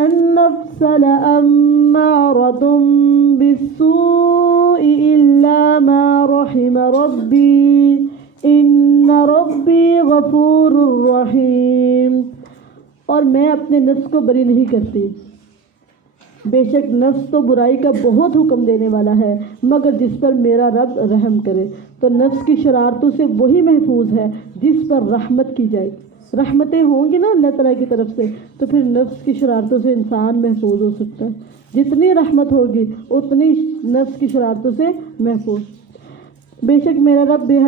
النفس لأمارة بالسوء إلا ما رحم ربي إن ربي غفور رحيم. اور میں اپنے نفس کو بری نہیں کرتی، بے شک نفس تو برائی کا بہت حکم دینے والا ہے مگر جس پر میرا رب رحم کرے. تو نفس کی شرارتوں سے وہی محفوظ ہے جس پر رحمت کی جائے. رحمتیں ہوں گی نا اللہ تعالیٰ کی طرف سے تو پھر نفس کی شرارتوں سے انسان محفوظ ہو سکتا ہے. جتنی رحمت ہوگی اتنی نفس کی شرارتوں سے محفوظ. بے شک میرا رب بے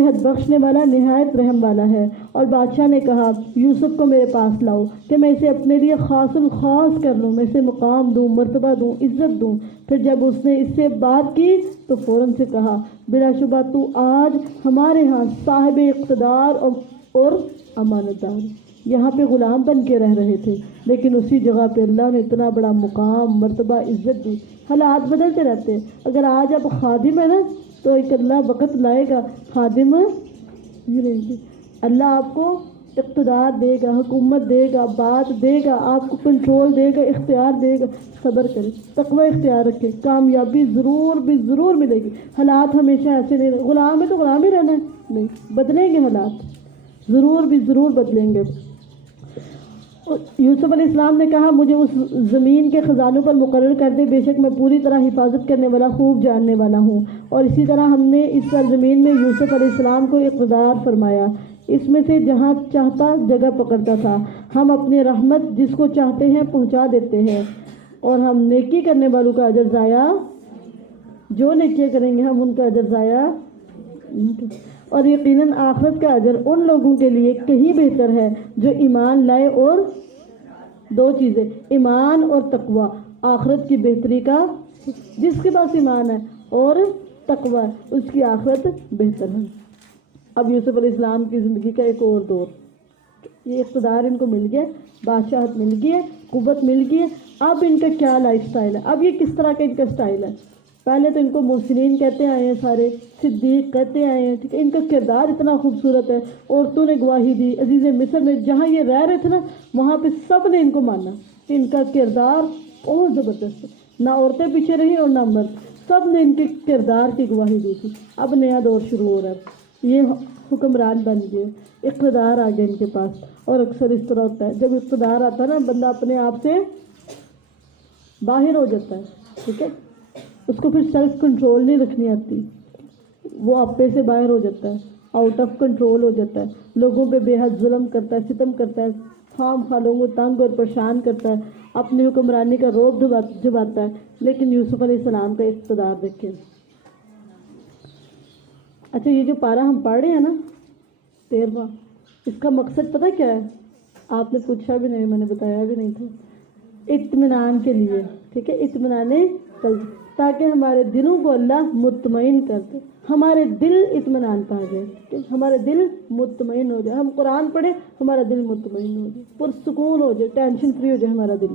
حد بخشنے والا نہایت رحم والا ہے. اور بادشاہ نے کہا یوسف کو میرے پاس لاؤ کہ میں اسے اپنے لیے خاص الخاص کر لوں، میں اسے مقام دوں، مرتبہ دوں، عزت دوں. پھر جب اس نے اس سے بات کی تو فوراً سے کہا بلا شبہ تو آج ہمارے ہاں صاحب اقتدار اور امانت دار. یہاں پہ غلام بن کے رہ رہے تھے لیکن اسی جگہ پہ اللہ نے اتنا بڑا مقام، مرتبہ، عزت دی. حالات بدلتے رہتے ہیں. اگر آج آپ خادم ہیں نا تو ایک اللہ وقت لائے گا خادم اللہ آپ کو اقتدار دے گا، حکومت دے گا، بات دے گا، آپ کو کنٹرول دے گا، اختیار دے گا. صبر کریں، تقوی اختیار رکھیں، کامیابی ضرور بھی ضرور ملے گی. حالات ہمیشہ ایسے نہیں رہے. غلام ہے تو غلام ہی رہنا ہے؟ نہیں، بدلیں گے حالات، ضرور بھی ضرور بدلیں گے. یوسف علیہ السلام نے کہا مجھے اس زمین کے خزانوں پر مقرر کر دے، بے شک میں پوری طرح حفاظت کرنے والا، خوب جاننے والا ہوں. اور اسی طرح ہم نے اس سرزمین میں یوسف علیہ السلام کو اقتدار فرمایا، اس میں سے جہاں چاہتا جگہ پکڑتا تھا. ہم اپنی رحمت جس کو چاہتے ہیں پہنچا دیتے ہیں اور ہم نیکی کرنے والوں کا اجر ضائع، جو نیکیاں کریں گے ہم ان کا اجر ضائع. اور یقیناً آخرت کا اجر ان لوگوں کے لیے کہیں بہتر ہے جو ایمان لائے. اور دو چیزیں، ایمان اور تقوی. آخرت کی بہتری کا، جس کے پاس ایمان ہے اور تقوی اس کی آخرت بہتر ہے. اب یوسف علیہ السلام کی زندگی کا ایک اور دور. یہ اقتدار ان کو مل گیا، بادشاہت مل گئی ہے، قوت مل گئی ہے. اب ان کا کیا لائف سٹائل ہے، اب یہ کس طرح کا ان کا سٹائل ہے. پہلے تو ان کو محسنین کہتے آئے ہیں، سارے صدیق کہتے آئے ہیں. ٹھیک ہے، ان کا کردار اتنا خوبصورت ہے. عورتوں نے گواہی دی، عزیز مصر میں جہاں یہ رہ رہے تھے نا وہاں پہ سب نے ان کو مانا کہ ان کا کردار بہت زبردست ہے. نہ عورتیں پیچھے رہی اور نہ مرد، سب نے ان کے کردار کی گواہی دی تھی. اب نیا دور شروع ہو رہا ہے. یہ حکمران بن گئے، اقتدار آ گئے ان کے پاس. اور اکثر اس طرح ہوتا ہے جب اقتدار آتا ہے نا بندہ اپنے آپ سے باہر ہو جاتا ہے. ٹھیک ہے، اس کو پھر سیلف کنٹرول نہیں رکھنی آتی، وہ اپنے سے باہر ہو جاتا ہے، آؤٹ آف کنٹرول ہو جاتا ہے. لوگوں پہ بے حد ظلم کرتا ہے، ستم کرتا ہے، خام خواہ لوگوں کو تنگ اور پریشان کرتا ہے، اپنی حکمرانی کا روب جباتا ہے. لیکن یوسف علیہ السلام کا اقتدار دیکھیں. اچھا، یہ جو پارہ ہم پڑھ رہے ہیں نا 13واں، اس کا مقصد پتہ کیا ہے؟ آپ نے پوچھا بھی نہیں، میں نے بتایا بھی نہیں تھا. اطمینان کے لیے. ٹھیک ہے، اطمینان قلب، تاکہ ہمارے دلوں کو اللہ مطمئن کر دے، ہمارے دل اطمینان پا جائے، ہمارے دل مطمئن ہو جائے. ہم قرآن پڑھیں ہمارا دل مطمئن ہو جائے، پرسکون ہو جائے، ٹینشن فری ہو جائے ہمارا دل.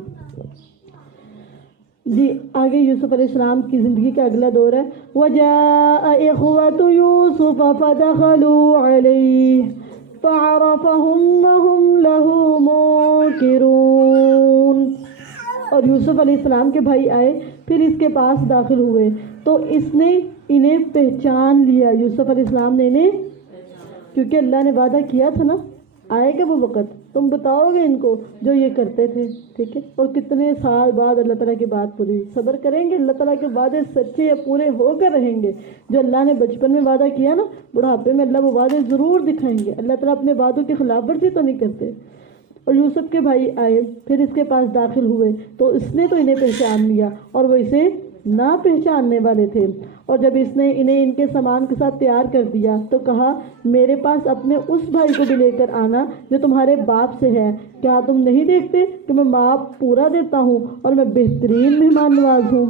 جی آگے یوسف علیہ السلام کی زندگی کا اگلا دور ہے. وَجَاءَ إِخْوَةُ يُوسُفَ فَدَخَلُوا عَلَيْهِ فَعَرَفَهُمْ وَهُمْ لَهُ مُنكِرُونَ. اور یوسف علیہ السلام کے بھائی آئے پھر اس کے پاس داخل ہوئے تو اس نے انہیں پہچان لیا. یوسف علیہ السلام نے انہیں، کیونکہ اللہ نے وعدہ کیا تھا نا آئے گا وہ وقت تم بتاؤ گے ان کو جو یہ کرتے تھے. ٹھیک ہے، اور کتنے سال بعد اللہ تعالیٰ کی بات پوری. صبر کریں گے اللہ تعالیٰ کے وعدے سچے یا پورے ہو کر رہیں گے. جو اللہ نے بچپن میں وعدہ کیا نا بڑھاپے میں اللہ وہ وعدے ضرور دکھائیں گے. اللہ تعالیٰ اپنے وعدوں کی خلاف ورزی تو نہیں کرتے. اور یوسف کے بھائی آئے پھر اس کے پاس داخل ہوئے تو اس نے تو انہیں پہچان لیا اور وہ اسے نہ پہچاننے والے تھے. اور جب اس نے انہیں ان کے سامان کے ساتھ تیار کر دیا تو کہا میرے پاس اپنے اس بھائی کو بھی لے کر آنا جو تمہارے باپ سے ہے. کیا تم نہیں دیکھتے کہ میں ماپ پورا دیتا ہوں اور میں بہترین مہمان نواز ہوں؟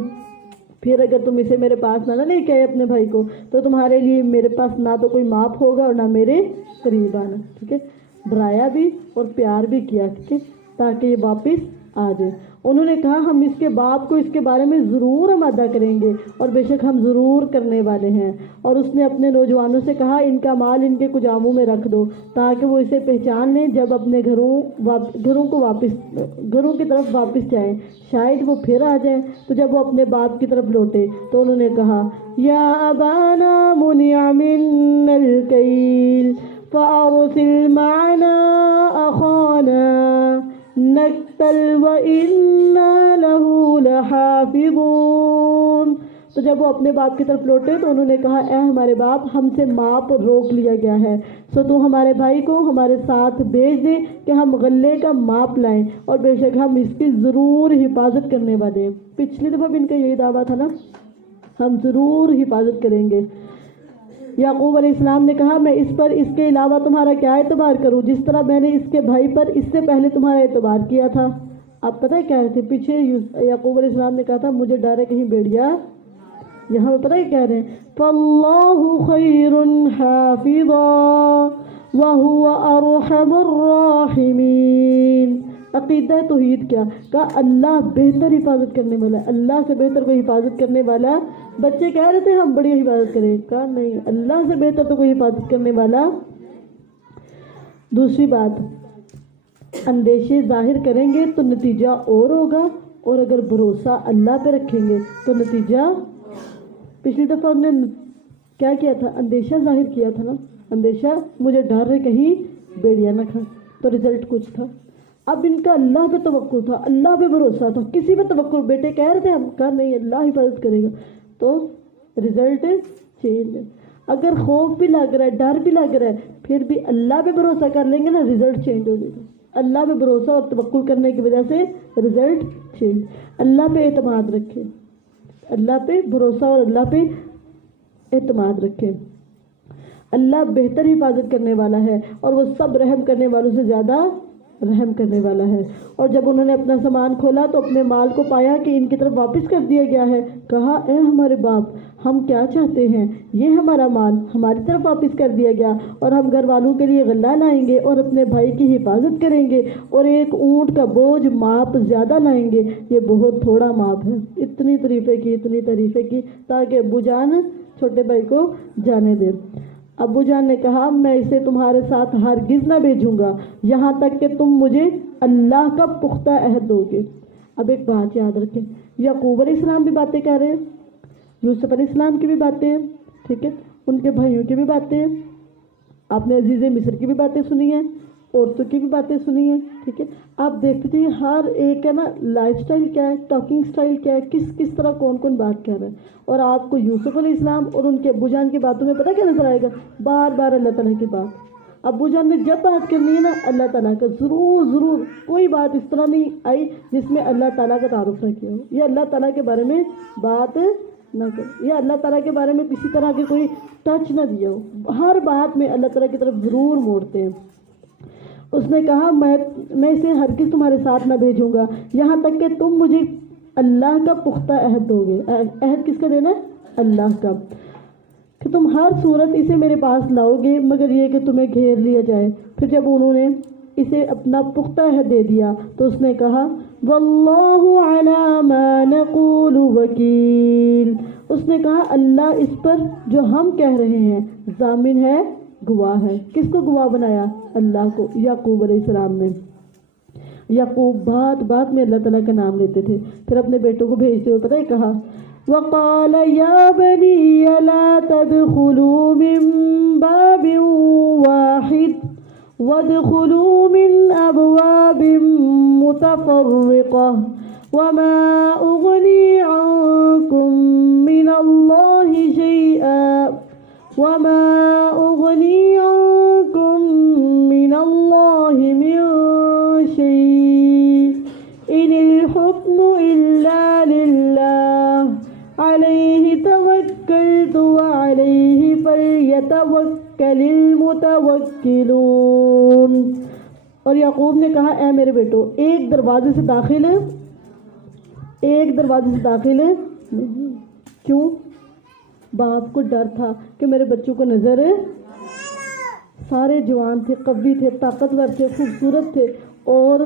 پھر اگر تم اسے میرے پاس نہ لے کے آئے اپنے بھائی کو تو تمہارے لیے میرے پاس نہ تو کوئی ماپ ہوگا اور نہ میرے قریب آنا. ٹھیک ہے، ڈرایا بھی اور پیار بھی کیا. ٹھیک ہے، تاکہ یہ واپس آ جائے۔ انہوں نے کہا ہم اس کے باپ کو اس کے بارے میں ضرور آمادہ کریں گے اور بے شک ہم ضرور کرنے والے ہیں۔ اور اس نے اپنے نوجوانوں سے کہا ان کا مال ان کے کجاموں میں رکھ دو تاکہ وہ اسے پہچان لیں جب اپنے گھروں کی طرف واپس جائیں، شاید وہ پھر آ جائیں۔ تو جب وہ اپنے باپ کی طرف لوٹے تو انہوں نے کہا یا ابانا منع منا الکیل فارسل معنا اخانا نقتل وإنا له لحافظون۔ تو جب وہ اپنے باپ کی طرف لوٹے تو انہوں نے کہا اے ہمارے باپ ہم سے ماپ روک لیا گیا ہے، سو تو ہمارے بھائی کو ہمارے ساتھ بھیج دے کہ ہم غلے کا ماپ لائیں اور بے شک ہم اس کی ضرور حفاظت کرنے والے ہیں۔ پچھلی دفعہ بھی ان کا یہی دعویٰ تھا نا، ہم ضرور حفاظت کریں گے۔ یعقوب علیہ السلام نے کہا میں اس پر اس کے علاوہ تمہارا کیا اعتبار کروں، جس طرح میں نے اس کے بھائی پر اس سے پہلے تمہارا اعتبار کیا تھا۔ آپ پتہ ہے کیا رہے تھے پیچھے یعقوب علیہ السلام نے کہا تھا مجھے ڈر ہے کہیں بھیڑیا، یہاں پہ پتہ ہے کہہ رہے ہیں فَاللَّهُ خَيْرٌ حَافِظًا وَهُوَ أَرْحَمُ الرَّاحِمِينَ۔ عقیدہ توحید کیا کہا اللہ بہتر حفاظت کرنے والا ہے، اللہ سے بہتر کوئی حفاظت کرنے والا۔ بچے کہہ رہے تھے ہم بڑی حفاظت کریں، کہا نہیں اللہ سے بہتر تو کوئی حفاظت کرنے والا۔ دوسری بات اندیشے ظاہر کریں گے تو نتیجہ اور ہوگا، اور اگر بھروسہ اللہ پہ رکھیں گے تو نتیجہ، پچھلی دفعہ ہم نے کیا کیا تھا، اندیشہ ظاہر کیا تھا نا، اندیشہ مجھے ڈر ہے کہیں بیڑیا نہ کھا، تو رزلٹ کچھ تھا۔ اب ان کا اللہ پہ توقع تھا، اللہ پہ بھروسہ تھا، کسی پہ توقع، بیٹے کہہ رہے تھے ہم، کہا نہیں اللہ حفاظت کرے گا، تو رزلٹ چینج۔ اگر خوف بھی لگ رہا ہے ڈر بھی لگ رہا ہے پھر بھی اللہ پہ بھروسہ کر لیں گے نا رزلٹ چینج ہو جائے گا۔ اللہ پہ بھروسہ اور توقع کرنے کی وجہ سے رزلٹ چینج۔ اللہ پہ اعتماد رکھیں، اللہ پہ بھروسہ اور اللہ پہ اعتماد رکھیں۔ اللہ بہتر حفاظت کرنے والا ہے اور وہ سب رحم کرنے والوں سے زیادہ رحم کرنے والا ہے۔ اور جب انہوں نے اپنا سامان کھولا تو اپنے مال کو پایا کہ ان کی طرف واپس کر دیا گیا ہے، کہا اے ہمارے باپ ہم کیا چاہتے ہیں، یہ ہمارا مال ہماری طرف واپس کر دیا گیا اور ہم گھر والوں کے لیے غلہ لائیں گے اور اپنے بھائی کی حفاظت کریں گے اور ایک اونٹ کا بوجھ ماپ زیادہ لائیں گے، یہ بہت تھوڑا ماپ ہے۔ اتنی تعریفیں کی تاکہ ابو جان چھوٹے بھائی کو جانے دے۔ ابو جان نے کہا میں اسے تمہارے ساتھ ہرگز نہ بھیجوں گا یہاں تک کہ تم مجھے اللہ کا پختہ عہد دو گے۔ اب ایک بات یاد رکھیں، یعقوب علیہ السلام بھی باتیں کہہ رہے ہیں، یوسف علیہ السلام کی بھی باتیں ہیں، ٹھیک ہے، ان کے بھائیوں کی بھی باتیں ہیں، آپ نے عزیز مصر کی بھی باتیں سنی ہیں، عورتوں کی بھی باتیں سنی ہیں، ٹھیک ہے۔ آپ دیکھتے تھے ہر ایک ہے نا لائف سٹائل کیا ہے، ٹاکنگ سٹائل کیا ہے، کس طرح کون بات کہہ رہا ہے۔ اور آپ کو یوسف علیہ السلام اور ان کے ابو جان کی باتوں میں پتہ کیا نظر آئے گا، بار بار اللہ تعالیٰ کی بات۔ ابو جان نے جب بات کرنی ہے نا اللہ تعالیٰ کا ضرور، کوئی بات اس طرح نہیں آئی جس میں اللہ تعالیٰ کا تعارف نہ کیا ہو، یا اللہ تعالیٰ کے بارے میں بات نہ کرے، یا اللہ تعالیٰ کے بارے میں کسی طرح کے کوئی ٹچ نہ دیا ہو، ہر بات میں اللہ تعالیٰ کی طرف ضرور موڑتے ہیں۔ اس نے کہا میں اسے ہرگز تمہارے ساتھ نہ بھیجوں گا یہاں تک کہ تم مجھے اللہ کا پختہ عہد دو گے۔ عہد کس کا دینا ہے؟ اللہ کا، کہ تم ہر صورت اسے میرے پاس لاؤ گے مگر یہ کہ تمہیں گھیر لیا جائے۔ پھر جب انہوں نے اسے اپنا پختہ عہد دے دیا تو اس نے کہا واللہ علی ما نقول وکیل، اس نے کہا اللہ اس پر جو ہم کہہ رہے ہیں ضامن ہے، گواہ ہے۔ کس کو گواہ بنایا؟ اللہ کو۔ یعقوب علیہ السلام نے، یعقوب بات میں اللہ تعالیٰ کا نام لیتے تھے، پھر اپنے بیٹوں کو بھیجتے ہوئے پتہ ہے کہا وقال یا بنی لا تدخلوا من باب واحد وادخلوا من ابواب متفرقة وما اغنی عنكم من اللہ شیئا وما اغنی عنكم من اللہ من شیء ان الحکم الا للہ علیہ توکلت وعلیہ فلیتوکل المتوکلون۔ اور یعقوب نے کہا اے میرے بیٹو ایک دروازے سے داخل نہیں۔ کیوں؟ باپ کو ڈر تھا کہ میرے بچوں کو نظر، سارے جوان تھے، قوی تھے، طاقتور تھے، خوبصورت تھے، اور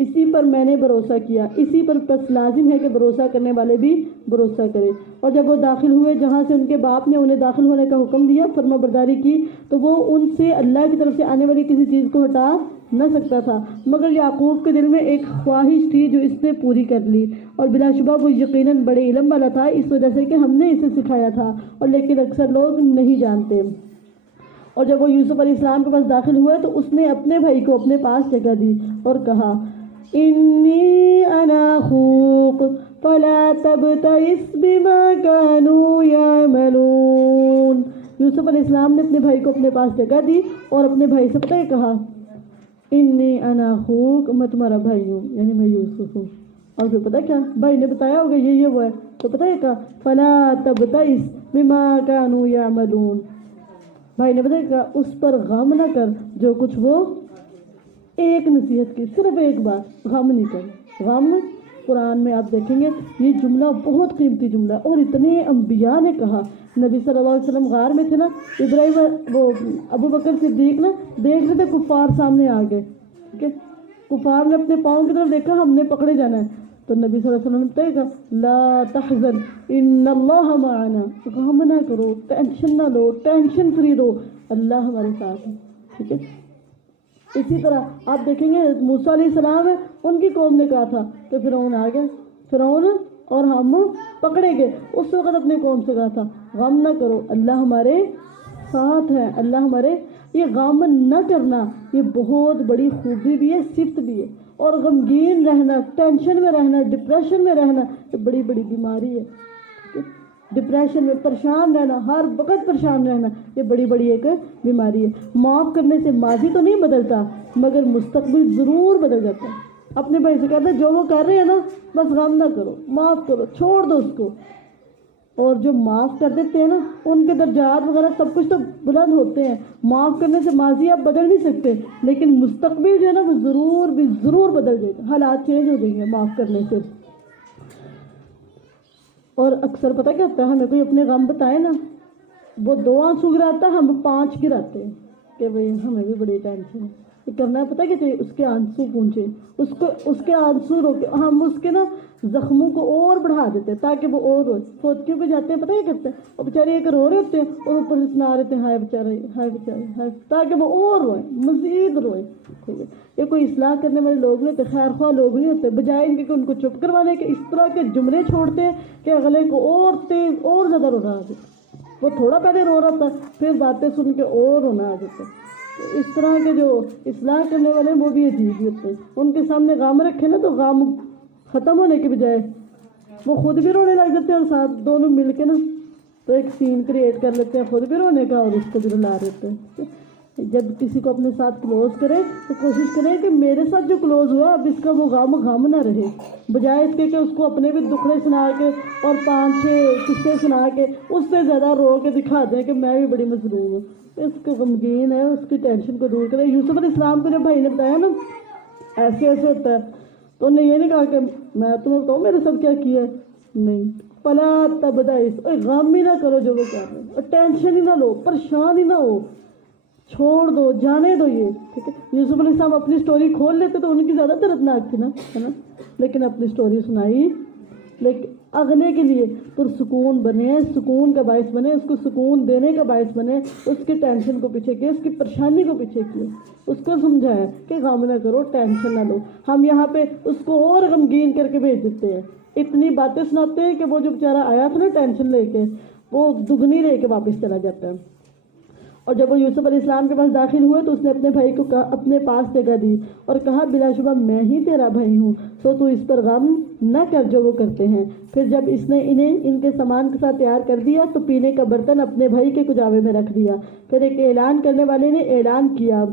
اسی پر میں نے بھروسہ کیا، اسی پر پس لازم ہے کہ بھروسہ کرنے والے بھی بھروسہ کرے۔ اور جب وہ داخل ہوئے جہاں سے ان کے باپ نے انہیں داخل ہونے کا حکم دیا، فرما برداری کی، تو وہ ان سے اللہ کی طرف سے آنے والی کسی چیز کو ہٹا نہ سکتا تھا، مگر یعقوب کے دل میں ایک خواہش تھی جو اس نے پوری کر لی، اور بلا شبہ وہ یقیناً بڑے علم والا تھا، اس وجہ سے کہ ہم نے اسے سکھایا تھا، اور لیکن اکثر لوگ نہیں جانتے۔ اور جب وہ یوسف علیہ السلام کے پاس داخل ہوئے تو اس نے اپنے بھائی کو اپنے پاس جگہ دی اور کہا انی انا اخوک فلا تبتئس بما كانوا يعملون۔ یوسف علیہ السلام نے اپنے بھائی کو اپنے پاس جگہ دی اور اپنے بھائی سے پتہ ہے کہا انی انا اخوک، میں تمہارا بھائی ہوں، یعنی میں یوسف ہوں۔ اور پھر پتہ کیا بھائی نے بتایا ہوگا یہ وہ ہے، تو پتہ ہے کہا فلا تبتئس بما كانوا يعملون، بھائی نے بتایا کہا اس پر غم نہ کر جو کچھ وہ، ایک نصیحت کی، صرف ایک بار، غم نہیں کر۔ غم قرآن میں آپ دیکھیں گے یہ جملہ بہت قیمتی جملہ ہے، اور اتنے انبیاء نے کہا۔ نبی صلی اللہ علیہ وسلم غار میں تھے نا، ابراہیم وہ ابو بکر صدیق نا دیکھ رہے تھے کفار سامنے آ گئے، ٹھیک ہے، کفار نے اپنے پاؤں کی طرف دیکھا ہم نے پکڑے جانا ہے، تو نبی صلی اللہ علیہ وسلم نے کہا لا تحزن ان اللہ معنا، غم نہ کرو، ٹینشن نہ لو، ٹینشن فری رہو، اللہ ہمارے ساتھ ہے، ٹھیک ہے۔ اسی طرح آپ دیکھیں گے موسیٰ علیہ السلام ہے، ان کی قوم نے کہا تھا کہ فرعون آ گیا، فرعون اور ہم پکڑے گئے، اس وقت اپنے قوم سے کہا تھا غم نہ کرو، اللہ ہمارے ساتھ ہے، اللہ ہمارے، یہ غم نہ کرنا یہ بہت بڑی خوبی بھی ہے، صفت بھی ہے، اور غمگین رہنا، ٹینشن میں رہنا، ڈپریشن میں رہنا یہ بڑی بڑی بیماری ہے، ڈپریشن میں پریشان رہنا، ہر وقت پریشان رہنا یہ بڑی بڑی ایک بیماری ہے۔ معاف کرنے سے ماضی تو نہیں بدلتا مگر مستقبل ضرور بدل جاتا ہے۔ اپنے بھائی سے کہتے ہیں جو وہ کر رہے ہیں نا بس غم نہ کرو، معاف کرو، چھوڑ دو اس کو، اور جو معاف کر دیتے ہیں نا ان کے درجات وغیرہ سب کچھ تو بلند ہوتے ہیں۔ معاف کرنے سے ماضی آپ بدل نہیں سکتے لیکن مستقبل جو ہے نا وہ ضرور بدل جائے گا، حالات چینج ہو جائیں گے معاف کرنے سے۔ اور اکثر پتہ کیا ہوتا ہے، ہمیں کوئی اپنے غم بتائے نا، وہ 2 آنسو گراتا ہے، ہم 5 گراتے ہیں کہ بھئی ہمیں بھی بڑی ٹینشن ہے، یہ کرنا ہے پتہ کیا چاہیے، اس کے آنسو پونچھے، اس کے آنسو روکے، ہم اس کے نا زخموں کو اور بڑھا دیتے ہیں تاکہ وہ اور روئے۔ فوتکیوں پہ جاتے ہیں پتہ کیا کرتے ہیں، اور بیچارے ایک رو رہے ہوتے ہیں اور اوپر سے سنا رہے ہیں ہائے بیچارے، ہائے بیچارے، ہائے، تاکہ وہ اور روئے، مزید روئے، ٹھیک ہے۔ یہ کوئی اصلاح کرنے والے لوگ نہیں ہوتے، خیر خواہ لوگ نہیں ہوتے، بجائے ان کے کہ ان کو چپ کروانے کے اس طرح کے جملے چھوڑتے ہیں کہ اگلے کو اور تیز اور زیادہ رونا آ جاتا ہے، وہ تھوڑا پہلے رو رہا تھا پھر باتیں سن کے اور رونا آ جاتا ہے۔ تو اس طرح کے جو اصلاح کرنے والے ہیں وہ بھی عجیب ہی ہوتے ہیں، ان کے سامنے غم رکھے نا تو غم ختم ہونے کے بجائے وہ خود بھی رونے لگ جاتے ہیں، اور ساتھ دونوں مل کے نا تو ایک سین کریٹ کر لیتے ہیں، خود بھی رونے کا اور اس کو بھی رلا دیتے ہیں۔ جب کسی کو اپنے ساتھ کلوز کرے تو کوشش کریں کہ میرے ساتھ جو کلوز ہوا اب اس کا وہ غم نہ رہے، بجائے اس کے کہ اس کو اپنے بھی دکھڑے سنا کے اور 5-6 قصے سنا کے اس سے زیادہ رو کے دکھا دیں کہ میں بھی بڑی مظلوم ہوں۔ اس کو غمگین ہے، اس کی ٹینشن کو دور کرے۔ یوسف علیہ السلام کو جب بھائی نے بتایا نا ایسے ہوتا ہے تو انہوں نے یہ نہیں کہا کہ میں تمہیں بتاؤں میرے ساتھ کیا کیا ہے، نہیں، فلا تبتئس، غم ہی نہ کرو جو وہ کر رہے ہیں، اور ٹینشن ہی نہ لو، پریشان ہی نہ ہو، چھوڑ دو، جانے دو یہ، ٹھیک ہے۔ یوسف علیہ السلام اپنی سٹوری کھول لیتے تو ان کی زیادہ دردناک تھی نا، ہے نا، لیکن اپنی سٹوری سنائی، لیکن اگلے کے لیے پرسکون بنے، سکون کا باعث بنے، اس کو سکون دینے کا باعث بنے، اس کی ٹینشن کو پیچھے کیے، اس کی پریشانی کو پیچھے کیے، اس کو سمجھایا کہ غم نہ کرو، ٹینشن نہ لو۔ ہم یہاں پہ اس کو اور غمگین کر کے بھیج دیتے ہیں، اتنی باتیں سناتے ہیں کہ وہ جو بیچارہ آیا تھا نا ٹینشن لے کے وہ دگنی لے کے واپس چلا جاتا ہے۔ اور جب وہ یوسف علیہ السلام کے پاس داخل ہوئے تو اس نے اپنے بھائی کو اپنے پاس جگہ دی اور کہا بلا شبہ میں ہی تیرا بھائی ہوں، سو تو اس پر غم نہ کر جو وہ کرتے ہیں۔ پھر جب اس نے انہیں ان کے سامان کے ساتھ تیار کر دیا تو پینے کا برتن اپنے بھائی کے کجاوے میں رکھ دیا۔ پھر ایک اعلان کرنے والے نے اعلان کیا،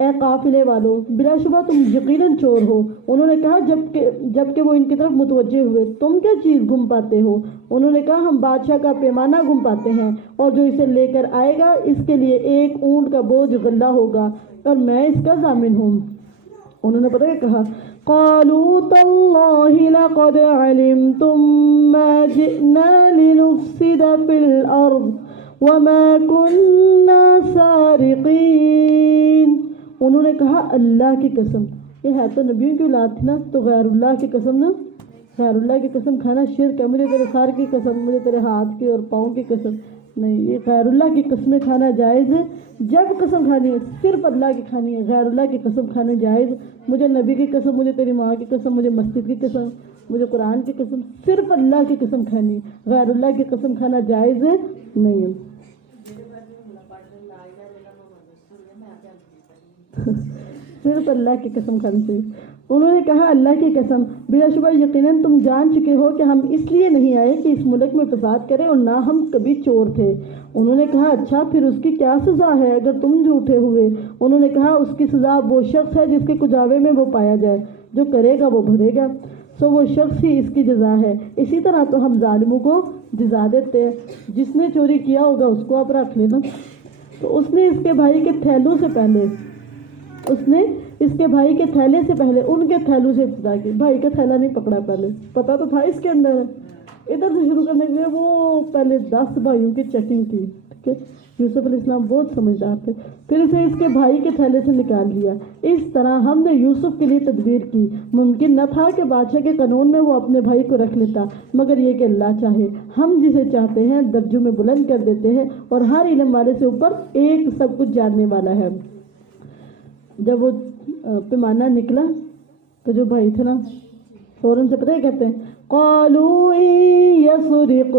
اے قافلے والو، بلا شبہ تم یقیناً چور ہو۔ انہوں نے کہا جب کہ وہ ان کی طرف متوجہ ہوئے، تم کیا چیز گم پاتے ہو؟ انہوں نے کہا ہم بادشاہ کا پیمانہ گم پاتے ہیں اور جو اسے لے کر آئے گا اس کے لیے 1 اونٹ کا بوجھ غلہ ہوگا اور میں اس کا ضامن ہوں۔ انہوں نے پتہ کیا کہا، قالوا تاللہ لقد علمتم ما جئنا لنفسد فی الارض وما كنا سارقین۔ انہوں نے کہا اللہ کی قسم یہ ہے تو نبیوں کی اولاد تھی نا، تو غیر اللہ کی قسم نا، غیر اللہ کی قسم کھانا شرک ہے. مجھے تیرے سر کی قسم، مجھے تیرے ہاتھ کی اور پاؤں کی قسم نہیں. یہ غیر اللہ کی قسمیں کھانا جائز ہے. جب قسم کھانی ہے صرف اللہ کی کھانی ہے، غیر اللہ کی قسم کھانے جائز. مجھے نبی کی قسم، مجھے تیری ماں کی قسم، مجھے مسجد کی قسم، مجھے قرآن کی قسم، صرف اللہ کی قسم کھانی ہے. غیر اللہ کی قسم کھانا جائز ہے نہیں ہے. صرف اللہ کی قسم کھانی چاہیے. انہوں نے کہا اللہ کی قسم بلا شبہ یقیناً تم جان چکے ہو کہ ہم اس لیے نہیں آئے کہ اس ملک میں فساد کریں اور نہ ہم کبھی چور تھے. انہوں نے کہا اچھا پھر اس کی کیا سزا ہے اگر تم جھوٹے ہوئے؟ انہوں نے کہا اس کی سزا وہ شخص ہے جس کے کجاوے میں وہ پایا جائے، جو کرے گا وہ بھرے گا، سو وہ شخص ہی اس کی جزا ہے. اسی طرح تو ہم ظالموں کو جزا دیتے ہیں. جس نے چوری کیا ہوگا اس کو آپ رکھ لینا. تو اس نے اس کے بھائی کے تھیلوں سے پہلے، اس نے اس کے بھائی کے تھیلے سے پہلے ان کے تھیلوں سے ابتدا کی. بھائی کا تھیلا نہیں پکڑا، پہلے پتا تو تھا اس کے اندر ہے. ادھر سے شروع کرنے کے لیے وہ پہلے 10 بھائیوں کی چیکنگ کی. ٹھیک ہے، یوسف علیہ السلام بہت سمجھدار تھے. پھر اسے اس کے بھائی کے تھیلے سے نکال لیا. اس طرح ہم نے یوسف کے لیے تدبیر کی. ممکن نہ تھا کہ بادشاہ کے قانون میں وہ اپنے بھائی کو رکھ لیتا، مگر یہ کہ اللہ چاہے ہم جسے چاہتے ہیں درجوں میں بلند کر دیتے ہیں، اور ہر علم والے سے اوپر ایک سب کچھ جاننے والا ہے. جب وہ پیمانہ نکلا تو جو بھائی تھے نا فوراً سے پتہ ہے کہتے ہیں قالوا يسرق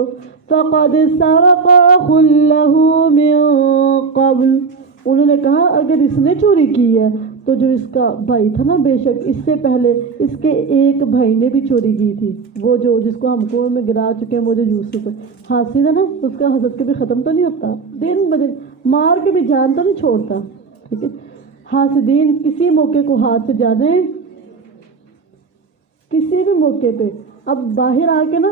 فقد سرق اخ له من قبل. انہوں نے کہا اگر اس نے چوری کی ہے تو جو اس کا بھائی تھا نا بے شک اس سے پہلے اس کے ایک بھائی نے بھی چوری کی تھی. وہ جو جس کو ہم کنویں میں گرا چکے ہیں، وہ جو یوسف ہے. حاسد ہے نا، اس کا حسد کبھی ختم تو نہیں ہوتا، دن بدن مار کے بھی جان تو نہیں چھوڑتا. ٹھیک ہے، حاسدین کسی موقع کو ہاتھ سے جانے، کسی بھی موقع پہ. اب باہر آ کے نا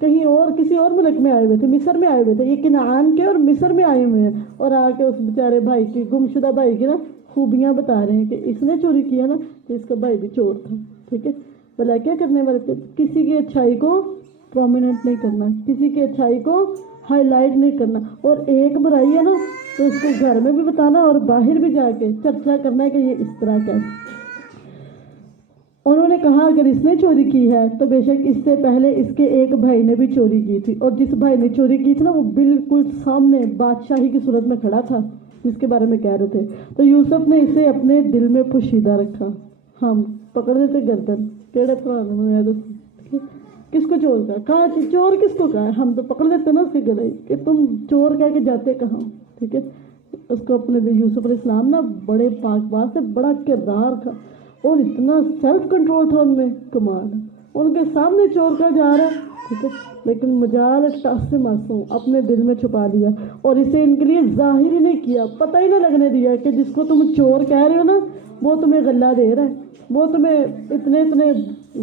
کہیں اور کسی اور ملک میں آئے ہوئے تھے، مصر میں آئے ہوئے تھے، یہ کنعان کے اور مصر میں آئے ہوئے ہیں، اور آ کے اس بیچارے بھائی کی، گمشدہ بھائی کی نا خوبیاں بتا رہے ہیں کہ اس نے چوری کیا نا تو اس کا بھائی بھی چور تھا. ٹھیک ہے، بھلا کیا کرنے والے تھے؟ کسی کی اچھائی کو پرومیننٹ نہیں کرنا، کسی کی اچھائی کو ہائی لائٹ نہیں کرنا، اور ایک برائی ہے نا تو اس کو گھر میں بھی بتانا اور باہر بھی جا کے چرچا کرنا ہے کہ یہ اس طرح کا. انہوں نے کہا اگر اس نے چوری کی ہے تو بے شک اس سے پہلے اس کے ایک بھائی نے بھی چوری کی تھی، اور جس بھائی نے چوری کی تھی نا وہ بالکل سامنے بادشاہی کی صورت میں کھڑا تھا جس کے بارے میں کہہ رہے تھے. تو یوسف نے اسے اپنے دل میں پوشیدہ رکھا. ہم پکڑ دیتے گردن، کیڑے پرانے کس کو چور کہا، کہاں چور کس کو کہا ہے؟ ہم تو پکڑ لیتے نا اس کی گلے کہ تم چور کہہ کے جاتے کہاں. ٹھیک ہے، اس کو اپنے یوسف علیہ السلام نا بڑے پاک باز سے، بڑا کردار تھا اور اتنا سیلف کنٹرول تھا ان میں، کمال. ان کے سامنے چور کا جا رہا ہے. ٹھیک ہے، لیکن مجال ٹاس سے معصوم اپنے دل میں چھپا لیا، اور اسے ان کے لیے ظاہر ہی نہیں کیا، پتہ ہی نہ لگنے دیا کہ جس کو تم چور کہہ رہے ہو نا وہ تمہیں غلہ دے رہا ہے، وہ تمہیں اتنے اتنے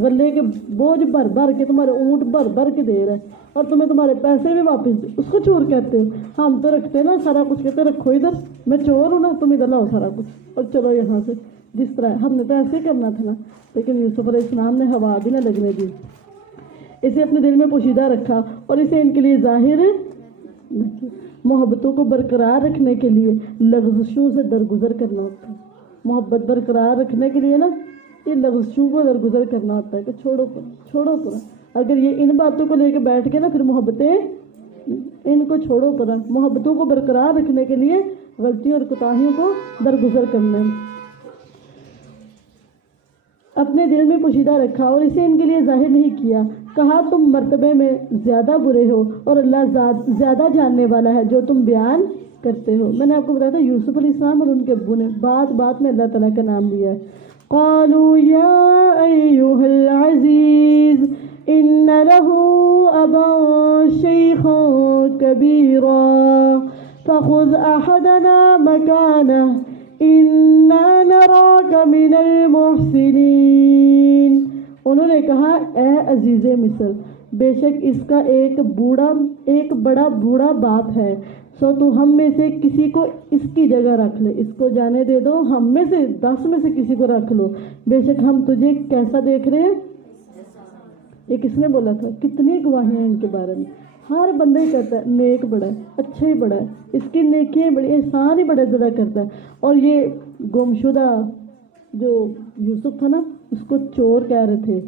غلے کے بوجھ بھر بھر کے، تمہارے اونٹ بھر بھر کے دے رہا ہے، اور تمہیں تمہارے پیسے بھی واپس دے. اس کو چور کہتے ہو؟ ہم تو رکھتے نا سارا کچھ، کہتے رکھو ادھر، میں چور ہوں نا، تم ادھر لاؤ سارا کچھ اور چلو یہاں سے. جس طرح ہم نے تو ایسے ہی کرنا تھا نا، لیکن یوسف علیہ السلام نے ہوا بھی نہ لگنے دی. اسے اپنے دل میں پوشیدہ رکھا اور اسے ان کے لیے ظاہر محبتوں کو برقرار رکھنے کے لیے لغزشوں سے درگزر کرنا ہوتا ہے. محبت برقرار رکھنے کے لیے نا یہ لغزشوں کو درگزر کرنا ہوتا ہے کہ چھوڑو چھوڑو پرا. اگر یہ ان باتوں کو لے کے بیٹھ کے نا پھر محبتیں ان کو چھوڑو پرا. محبتوں کو برقرار رکھنے کے لیے غلطیوں اور کوتاہیوں کو درگزر کرنا ہے. اپنے دل میں پوشیدہ رکھا اور اسے ان کے لیے ظاہر نہیں کیا. کہا تم مرتبے میں زیادہ برے ہو اور اللہ زیادہ جاننے والا ہے جو تم بیان کرتے ہو. میں نے آپ کو بتایا تھا یوسف علیہ السلام اور ان کے ابو نے بات بات میں اللہ تعالیٰ کا نام لیا ہے. قالوا یا ایھا العزیز ان له ابا شیخا کبیرا فخذ احدنا مکانہ انا نراک من المحسنین. انہوں نے کہا اے عزیز مصر، بے شک اس کا ایک بڑا بوڑھا باپ ہے، سو تو ہم میں سے کسی کو اس کی جگہ رکھ لے، اس کو جانے دے دو، ہم میں سے 10 میں سے کسی کو رکھ لو، بے شک ہم تجھے کیسا دیکھ رہے ہیں. یہ کس نے بولا تھا؟ کتنی گواہیاں ان کے بارے میں. ہر بندہ ہی کہتا ہے نیک بڑا ہے، اچھا ہی بڑا ہے، اس کی نیکیاں بڑی، احسان ہی بڑا زیادہ کرتا ہے. اور یہ گمشدہ جو یوسف تھا نا اس کو چور کہہ رہے تھے.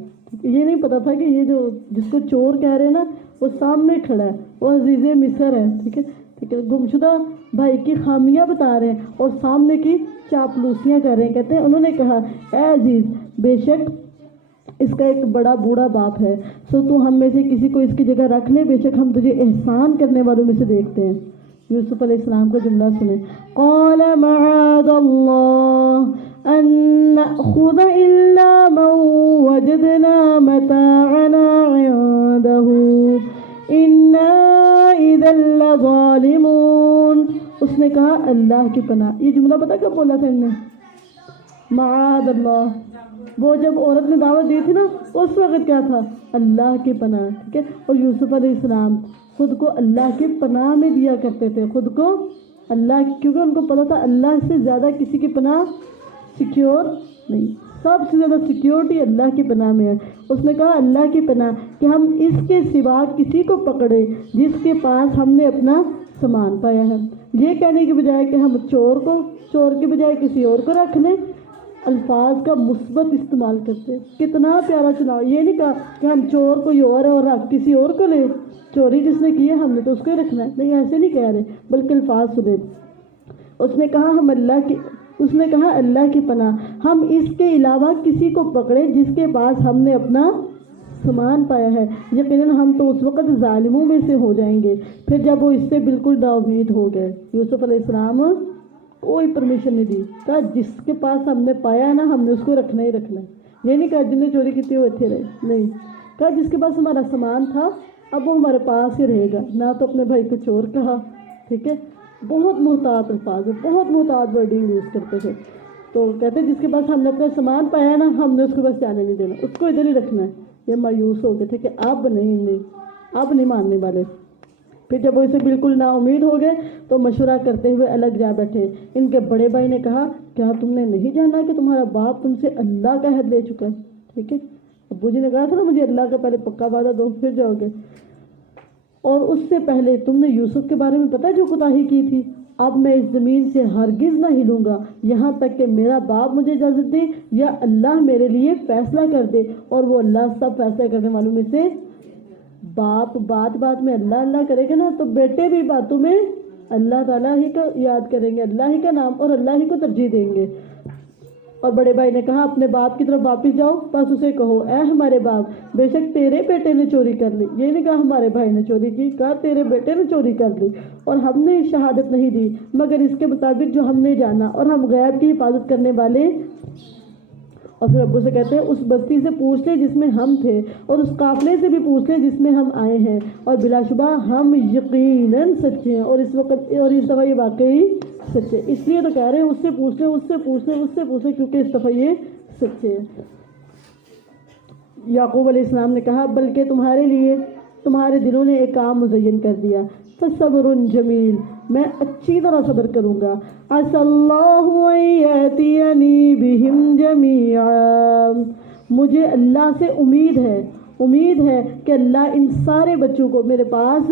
یہ نہیں پتا تھا کہ یہ جو جس کو چور کہہ رہے ہیں نا وہ سامنے کھڑا ہے, وہ عزیز مصر ہے. ٹھیک ہے, گمشدہ بھائی کی خامیاں بتا رہے ہیں اور سامنے کی چاپلوسیاں کر رہے ہیں. کہتے ہیں انہوں نے کہا اے عزیز بے شک اس کا ایک بڑا بوڑھا باپ ہے, سو تو ہم میں سے کسی کو اس کی جگہ رکھ لے, بے شک ہم تجھے احسان کرنے والوں میں سے دیکھتے ہیں. یوسف علیہ السلام کا جملہ سنیں. قال معاذ اللہ ان نأخذ الا من وجدنا متاعنا عنده انا اذا لظالمون. اس نے کہا اللہ کی پناہ. یہ جملہ پتہ کب بولا تھا ان نے؟ معاذ اللہ. وہ جب عورت نے دعوت دی تھی نا اس وقت کیا تھا؟ اللہ کی پناہ. ٹھیک ہے, اور یوسف علیہ السلام خود کو اللہ کی پناہ میں دیا کرتے تھے, خود کو اللہ, کیونکہ ان کو پتا تھا اللہ سے زیادہ کسی کی پناہ سیکیور نہیں, سب سے زیادہ سیکیورٹی اللہ کی پناہ میں ہے. اس نے کہا اللہ کی پناہ کہ ہم اس کے سوا کسی کو پکڑے جس کے پاس ہم نے اپنا سامان پایا ہے. یہ کہنے کی بجائے کہ ہم چور کی بجائے کسی اور کو رکھ لیں, الفاظ کا مثبت استعمال کرتے. کتنا پیارا چناؤ. یہ نہیں کہا کہ ہم چور کوئی اور ہے اور کسی اور کو لے, چوری جس نے کی ہے ہم نے تو اس کو ہی رکھنا ہے. نہیں, ایسے نہیں کہہ رہے, بلکہ الفاظ سنیں. اس نے کہا اللہ کی پناہ ہم اس کے علاوہ کسی کو پکڑے جس کے پاس ہم نے اپنا سامان پایا ہے, یقیناً ہم تو اس وقت ظالموں میں سے ہو جائیں گے. پھر جب وہ اس سے بالکل نا امید ہو گئے, یوسف علیہ السلام کوئی پرمیشن نہیں دی. کہا جس کے پاس ہم نے پایا ہے نا ہم نے اس کو رکھنا ہی رکھنا ہے. یہ نہیں کہا جن نے چوری کی تھی وہ اتنے رہے, نہیں, کہا جس کے پاس ہمارا سامان تھا اب وہ ہمارے پاس ہی رہے گا. نہ تو اپنے بھائی کو چور کہا. ٹھیک ہے, بہت محتاط الفاظ ہے, بہت محتاط ورڈنگ یوز کرتے تھے. تو کہتے جس کے پاس ہم نے اپنا سامان پایا ہے نا ہم نے اس کو بس جانے نہیں دینا, اس کو ادھر ہی رکھنا ہے. یہ مایوس ہو گئے تھے کہ اب نہیں ماننے والے. پھر جب وہ اسے بالکل نا امید ہو گئے تو مشورہ کرتے ہوئے الگ جا بیٹھے. ان کے بڑے بھائی نے کہا کیا تم نے نہیں جانا کہ تمہارا باپ تم سے اللہ کا عہد لے چکا ہے؟ ٹھیک ہے, ابو جی نے کہا تھا نا مجھے اللہ کا پہلے پکا وعدہ دو پھر جاؤ گے, اور اس سے پہلے تم نے یوسف کے بارے میں پتہ جو کوتاہی کی تھی, اب میں اس زمین سے ہرگز نہ ہلوں گا یہاں تک کہ میرا باپ مجھے اجازت دے یا اللہ میرے لیے فیصلہ کر دے. اور وہ اللہ سب فیصلہ کرنے والوں میں سے. باپ بات میں اللہ کرے گا نا تو بیٹے بھی باتوں میں اللہ تعالیٰ ہی کا یاد کریں گے, اللہ ہی کا نام اور اللہ ہی کو ترجیح دیں گے. اور بڑے بھائی نے کہا اپنے باپ کی طرف واپس جاؤ, بس اسے کہو اے ہمارے باپ بے شک تیرے بیٹے نے چوری کر لی. یہ نہیں کہا ہمارے بھائی نے چوری کی, کہا تیرے بیٹے نے چوری کر لی اور ہم نے شہادت نہیں دی مگر اس کے مطابق جو ہم نے جانا, اور ہم غیب کی حفاظت کرنے والے. اور پھر ابو سے کہتے ہیں اس بستی سے پوچھ لے جس میں ہم تھے اور اس قافلے سے بھی پوچھ لے جس میں ہم آئے ہیں, اور بلا شبہ ہم یقیناً سچے ہیں. اور اس دفعہ یہ واقعی سچے, اس لیے تو کہہ رہے ہیں اس سے پوچھ لیں کیونکہ اس دفعہ یہ سچے ہیں. یعقوب علیہ السلام نے کہا بلکہ تمہارے لیے تمہارے دلوں نے ایک کام مزین کر دیا. فصبر جمیل, میں اچھی طرح صبر کروں گا. عسى الله أن يأتيني بهم جميعا, مجھے اللہ سے امید ہے کہ اللہ ان سارے بچوں کو میرے پاس.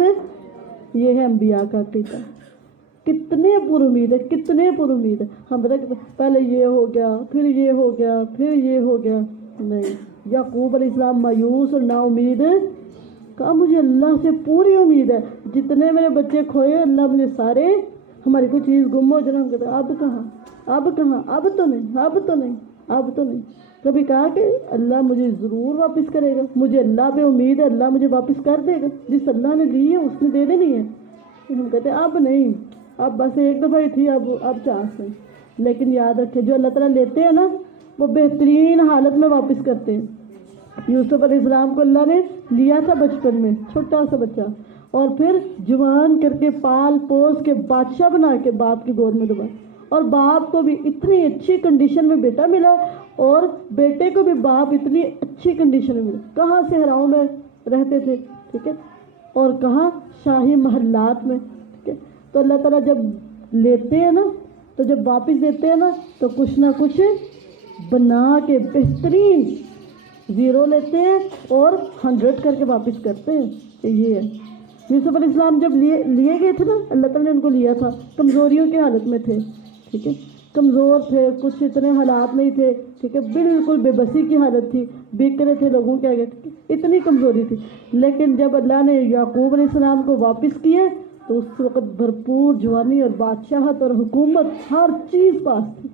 یہ ہے انبیاء کا عقیدہ. کتنے پر امید ہے. ہم بتا پہلے یہ ہو گیا پھر یہ ہو گیا, نہیں. یعقوب علیہ السلام مایوس اور نا امید, کہا مجھے اللہ سے پوری امید ہے. جتنے میرے بچے کھوئے اللہ مجھے سارے, ہماری کوئی چیز گم ہو جائے ہم کہتے اب کہاں اب تو نہیں. کبھی کہا کہ اللہ مجھے ضرور واپس کرے گا, مجھے اللہ پہ امید ہے اللہ مجھے واپس کر دے گا, جس اللہ نے دی ہے اس نے دے دینی ہے. ہم کہتے اب نہیں, اب بس ایک دفعہ ہی تھی, اب چانس نہیں. لیکن یاد رکھے جو اللہ تعالیٰ لیتے ہیں نا وہ بہترین حالت میں واپس کرتے ہیں. یوسف علیہ السلام کو اللہ نے لیا تھا بچپن میں, چھوٹا سا بچہ, اور پھر جوان کر کے پال پوس کے بادشاہ بنا کے باپ کی گود میں دبا, اور باپ کو بھی اتنی اچھی کنڈیشن میں بیٹا ملا اور بیٹے کو بھی باپ اتنی اچھی کنڈیشن میں ملا. کہاں صحراؤں میں رہتے تھے, ٹھیک ہے, اور کہاں شاہی محلات میں, ٹھیک ہے. تو اللہ تعالیٰ جب لیتے ہیں نا تو جب واپس دیتے ہیں نا تو کچھ نہ کچھ بنا کے بہترین 0 لیتے ہیں اور 100 کر کے واپس کرتے ہیں. یہ ہے یوسف علیہ السلام جب لیے گئے تھے نا اللہ تعالیٰ نے ان کو لیا تھا, کمزوریوں کی حالت میں تھے, ٹھیک ہے. کمزور تھے، کچھ اتنے حالات نہیں تھے، ٹھیک ہے، بالکل بے بسی کی حالت تھی، بک رہے تھے لوگوں کے آگے، اتنی کمزوری تھی. لیکن جب اللہ نے یعقوب علیہ السلام کو واپس کیے تو اس وقت بھرپور جوانی اور بادشاہت اور حکومت ہر چیز پاس تھی.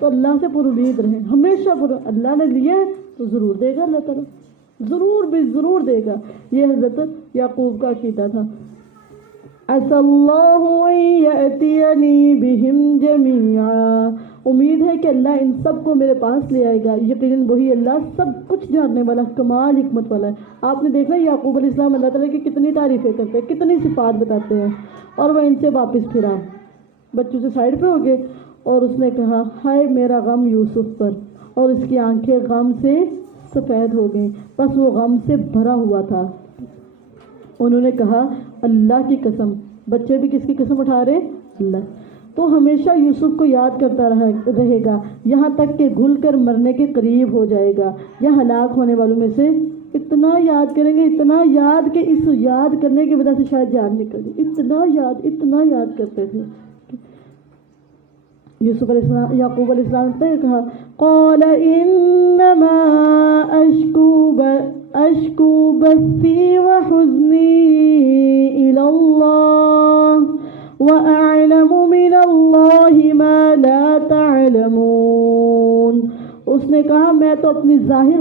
تو اللہ سے پر امید رہیں، ہمیشہ اللہ نے لیے تو ضرور دے گا، اللہ تعالیٰ ضرور بھی ضرور دے گا. یہ حضرت یعقوب کا عقیدہ تھا. عسى الله أن يأتيني بهم جميعا، امید ہے کہ اللہ ان سب کو میرے پاس لے آئے گا. یقیناً وہی اللہ سب کچھ جاننے والا، کمال حکمت والا ہے. آپ نے دیکھا یعقوب علیہ السلام اللہ تعالیٰ کی کتنی تعریفیں کرتے ہیں، کتنی صفات بتاتے ہیں. اور وہ ان سے واپس پھرا، بچوں سے سائڈ پہ ہو گئے اور اس نے کہا ہائے میرا غم یوسف پر، اور اس کی آنکھیں غم سے سفید ہو گئیں، بس وہ غم سے بھرا ہوا تھا. انہوں نے کہا اللہ کی قسم. بچے بھی کس کی قسم اٹھا رہے؟ اللہ. تو ہمیشہ یوسف کو یاد کرتا رہے گا یہاں تک کہ گھل کر مرنے کے قریب ہو جائے گا، یا ہلاک ہونے والوں میں سے. اتنا یاد کریں گے، اتنا یاد کہ اس یاد کرنے کی وجہ سے شاید جان نکل گئی. اتنا یاد کرتے تھے. یوسف علیہ السلام، یعقوب علیہ السلام نے کہا قال انما اشکو بثی وحزنی الی اللہ واعلم من اللہ ما لا تعلمون. اس نے کہا میں تو اپنی ظاہر